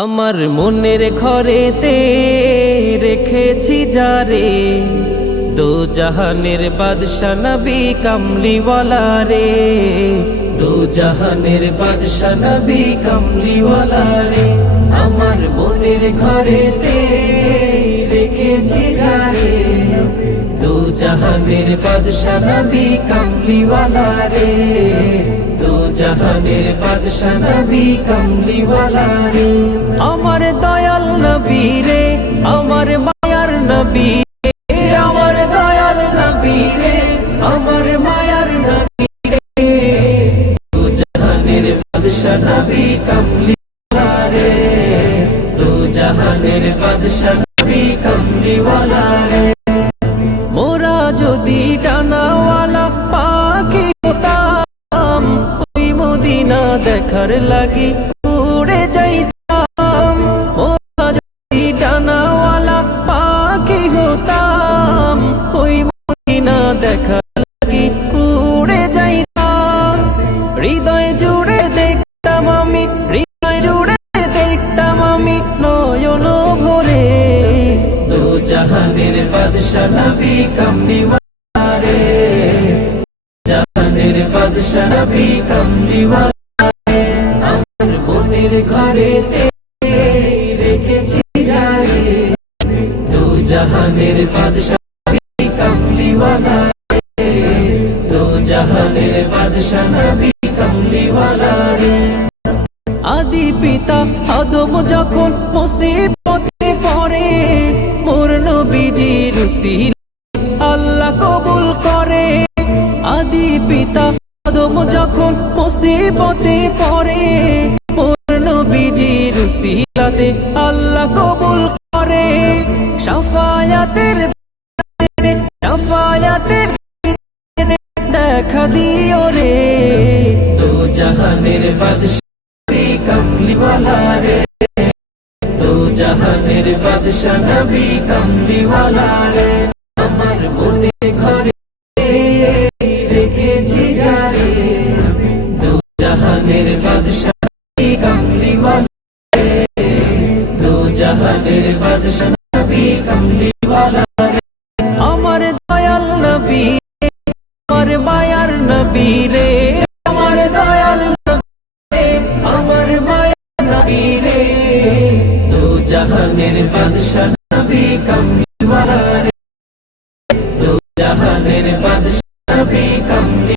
আমার মনের ঘরেতে রেখেছি যারে, দো জাহানের বাদশা নবী কামলিওয়ালা রে, দো জাহানের বাদশা নবী কামলিওয়ালা রে। আমার মনের ঘরেতে রেখেছি যারে, দো জাহানের বাদশা নবী কামলিওয়ালা রে, দো জাহানের বাদশা নবী কামলিওয়ালা রে। আমার দয়াল নবী রে, আমার মায়ার নবী রে, আমার দয়াল নবী রে, আমার মায়ার নবী রে, দো জাহানের বাদশা নবী কামলিওয়ালা রে, দো জাহানের বাদশা নবী কামলিওয়ালা রে। মোরা যদি ডানাওয়ালা পাখি হতাম, ওই মদিনা দেখার লাগি উড়ে যাইতাম। মোরা যদি ডানাওয়ালা পাখি হতাম, ওই মদিনা দেখার লাগি উড়ে যাইতাম। হৃদয় জুড়ে দেখতাম আমি, হৃদয় জুড়ে দেখতাম আমি নয়ন ভরে, দো জাহানের বাদশা নবী কামলিওয়ালা রে, জাহানের বাদশা নবী কামলিওয়ালা রে। আমার মনের ঘরেতে রেখেছি যারে, দো জাহানের বাদশা নবী কামলিওয়ালা রে, দো জাহানের বাদশা নবী কামলিওয়ালা রে। আদি পিতা আদম যখন মুসিবতে পড়ে, মোর নবীজির উসিলা আল্লাহ কবুল করে। আদি পিতা আদম যখন মুসিবতে পড়ে, মোর নবীজির উসিলাতে আল্লাহ কবুল করে। শাফায়াতের শাফায়াতের দেখা দিও রে, দো জাহানের বাদশা কামলিওয়ালা রে, দো জাহানের বাদশা নবী কামলিওয়ালা রে। আমার মনের ঘরে রেখেছি যারে, দো জাহানের বাদশা নবী কামলিওয়ালা রে, দো জাহানের বাদশা নবী কামলিওয়ালা রে। আমার দয়াল নবী, আমার মায়ার নবী রে, আমার দয়াল আমার মায়ার নবী রে, দো জাহানের বাদশা নবী কামলিওয়ালা রে, দো জাহানের বাদশা নবী কামলিওয়ালা